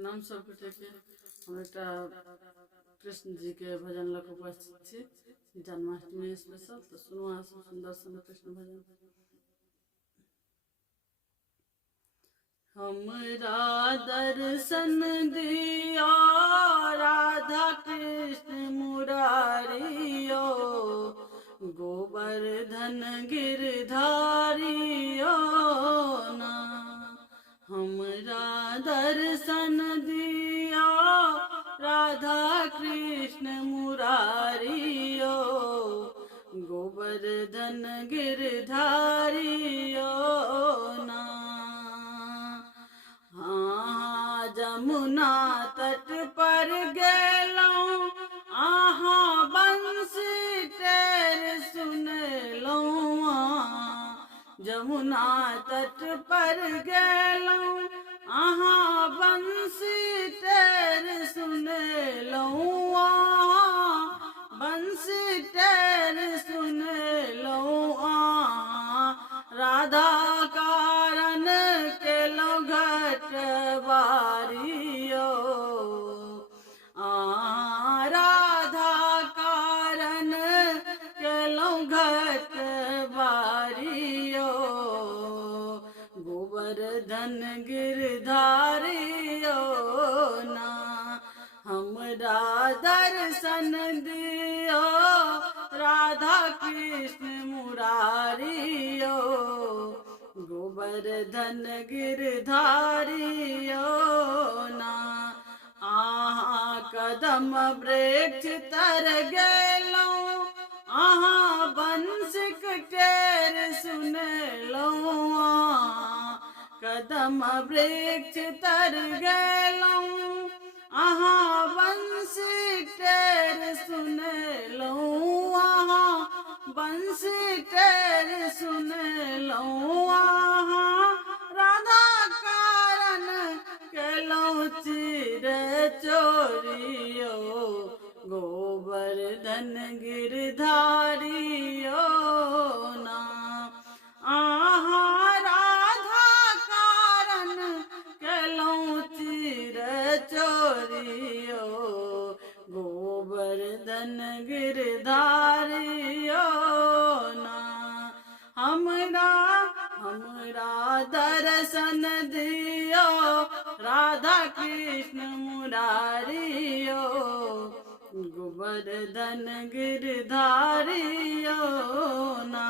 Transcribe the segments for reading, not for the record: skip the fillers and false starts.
नाम सब के हम एक कृष्ण जी के भजन लग उपस्थित छी जन्माष्टमी स्पेशल। तो सुनू अहाँ सब सुंदर सुंदर कृष्ण भजन। हमरा दर्शन दियो राधा कृष्ण मुरारियो, गोवर्धन गिरधारियो ना। हमरा दर्शन दियो राधा कृष्ण मुरारियो, गोवर्धन गिरधारियो ना। हाँ जमुना तट पर गेलौं आहाँ बंसी टेर सुनलौं। जमुना तट पर गेलौं आहाँ बंसी टेर सुनलौं। बंसी टेर सुनलौं राधा कारण केलौं घट बारियो। राधा कारण केलौं घट बारियो, गोवर्धन गिरधारियो ना। हमरा दर्शन दियो राधा कृष्ण मुरारियो, गोवर्धन गिरधारियो ना। आहाँ कदम वृक्ष तर गेलौं आहाँ बंसिक टेर सुनलौं। कदम वृक्ष तर गेलौं आहाँ बंसी टेर सुनलौं। आहाँ बंसी टेर सुनलौं राधा कारण केलौं चिर चोरियो, गोवर्धन गिरधारियो ना। राधा कारण केलौं चिर चोरियो, गोवर्धन गिरधारियो ना। हमरा दर्शन दियो राधा कृष्ण मुरारियो, गोवर्धन गिरधारियो ना।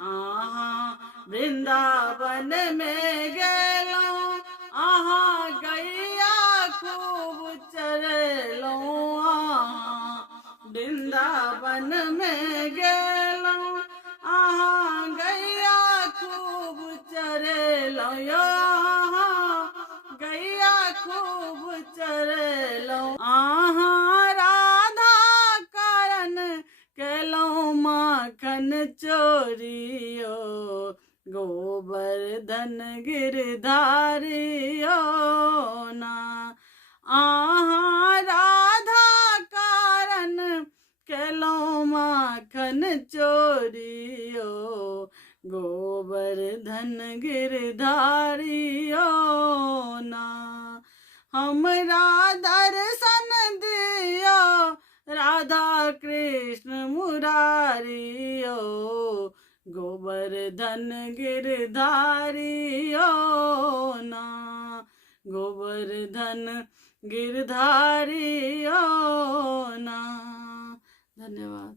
आहाँ वृंदावन में गेलौं आहाँ गैया खूब चरलौं। वृंदावन में गेलौं आहाँ गैया खूब चरलौं यो। गैया खूब चरलौं आहाँ राधा कारण केलौं माखन चोरियो, गोवर्धन गिरधारियो ना। आहाँ राधा कारण केलौं माखन चोरियो, गोवर्धन गिरधारियो ना। हमरा दर्शन दियो राधा कृष्ण मुरारियो, गोवर्धन गिरधारियो ना। गोवर्धन गिरधारियो ना। धन्यवाद।